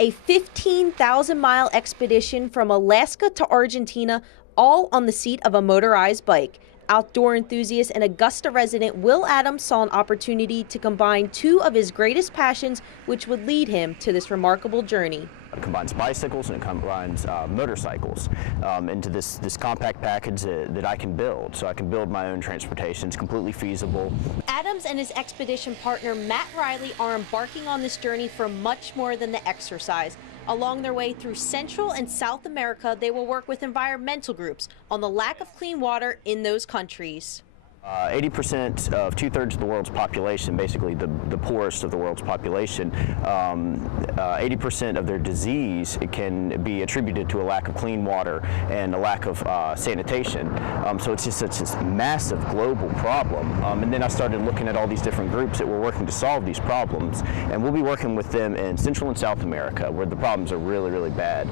A 15,000-mile expedition from Alaska to Argentina, all on the seat of a motorized bike. Outdoor enthusiast and Augusta resident Will Adams saw an opportunity to combine two of his greatest passions, which would lead him to this remarkable journey. It combines bicycles and it combines motorcycles into this compact package that I can build. So I can build my own transportation. It's completely feasible. Adams and his expedition partner Matt Riley are embarking on this journey for much more than the exercise. Along their way through Central and South America, they will work with environmental groups on the lack of clean water in those countries. 80% of 2/3 of the world's population, basically the poorest of the world's population, 80% of their disease can be attributed to a lack of clean water and a lack of sanitation. So it's just such a massive global problem. And then I started looking at all these different groups that were working to solve these problems. And we'll be working with them in Central and South America, where the problems are really, really bad.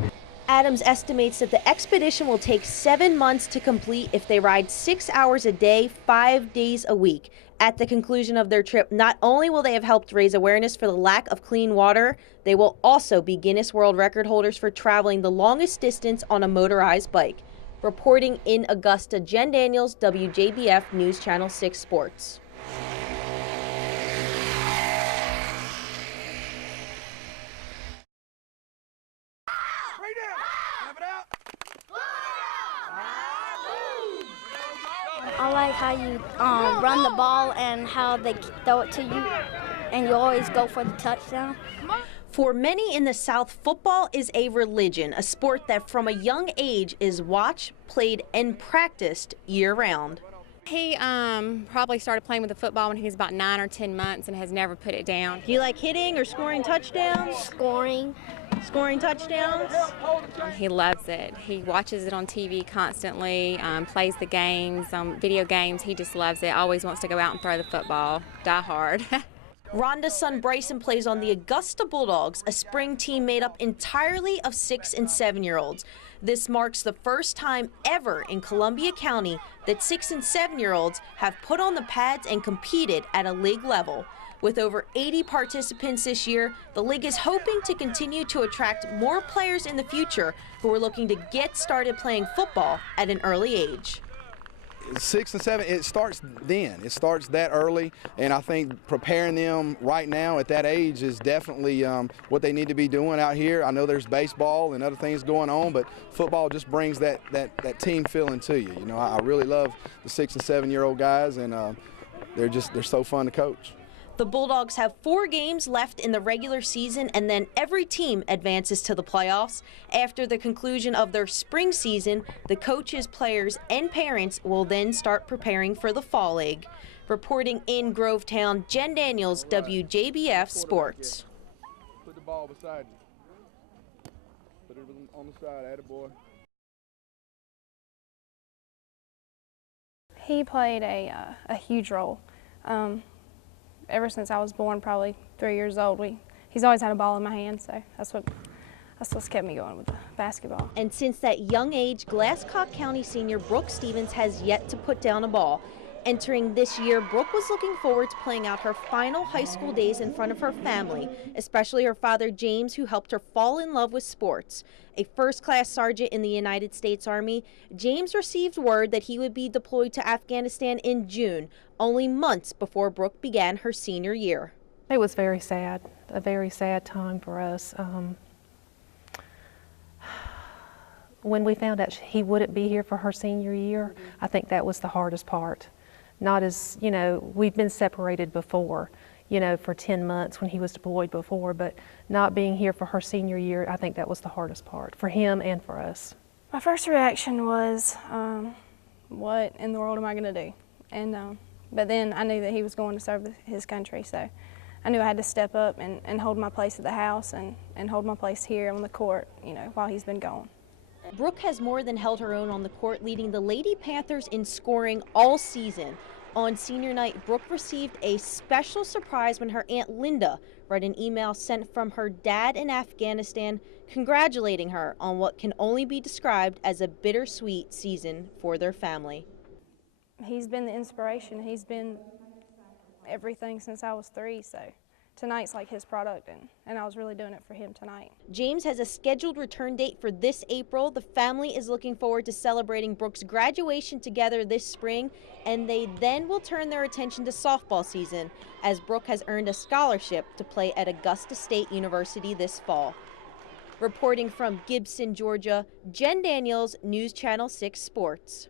Adams estimates that the expedition will take 7 months to complete if they ride 6 hours a day, 5 days a week. At the conclusion of their trip, not only will they have helped raise awareness for the lack of clean water, they will also be Guinness World Record holders for traveling the longest distance on a motorized bike. Reporting in Augusta, Jen Daniels, WJBF News Channel 6 Sports. I like how you run the ball and how they throw it to you, and you always go for the touchdown. For many in the South, football is a religion, a sport that from a young age is watched, played, and practiced year-round. He probably started playing with the football when he was about 9 or 10 months and has never put it down. Do you like hitting or scoring touchdowns? Scoring touchdowns? He loves it. He watches it on TV constantly, plays the games, video games. He just loves it. Always wants to go out and throw the football. Die hard. Rhonda's son Bryson plays on the Augusta Bulldogs, a spring team made up entirely of 6- and 7-year-olds. This marks the first time ever in Columbia County that 6- and 7-year-olds have put on the pads and competed at a league level. With over 80 participants this year, the league is hoping to continue to attract more players in the future who are looking to get started playing football at an early age. 6 and 7, it starts then. It starts that early, and I think preparing them right now at that age is definitely what they need to be doing out here. I know there's baseball and other things going on, but football just brings that team feeling to you. You know, I really love the 6- and 7-year-old guys, and they're so fun to coach. The Bulldogs have 4 games left in the regular season, and then every team advances to the playoffs. After the conclusion of their spring season, the coaches, players, and parents will then start preparing for the fall league. Reporting in Grovetown, Jen Daniels, WJBF Sports. Put the ball beside you. Put it on the side, attaboy. He played a huge role. Ever since I was born, probably 3 years old, he's always had a ball in my hand, so that's what's kept me going with the basketball. And since that young age, Glasscock County senior Brooke Stevens has yet to put down a ball. Entering this year, Brooke was looking forward to playing out her final high school days in front of her family, especially her father James, who helped her fall in love with sports. A first-class sergeant in the United States Army, James received word that he would be deployed to Afghanistan in June, only months before Brooke began her senior year. It was very sad, a very sad time for us. When we found out he wouldn't be here for her senior year, I think that was the hardest part. Not as, you know, we've been separated before, you know, for 10 months when he was deployed before, but not being here for her senior year, I think that was the hardest part for him and for us. My first reaction was, what in the world am I going to do? And but then I knew that he was going to serve his country, so I knew I had to step up and hold my place at the house and hold my place here on the court, you know, while he's been gone. Brooke has more than held her own on the court, leading the Lady Panthers in scoring all season. On senior night, Brooke received a special surprise when her Aunt Linda read an email sent from her dad in Afghanistan congratulating her on what can only be described as a bittersweet season for their family. He's been the inspiration. He's been everything since I was 3, so tonight's like his product, and I was really doing it for him tonight. James has a scheduled return date for this April. The family is looking forward to celebrating Brooks' graduation together this spring, and they then will turn their attention to softball season, as Brooke has earned a scholarship to play at Augusta State University this fall. Reporting from Gibson, Georgia, Jen Daniels, News Channel 6 Sports.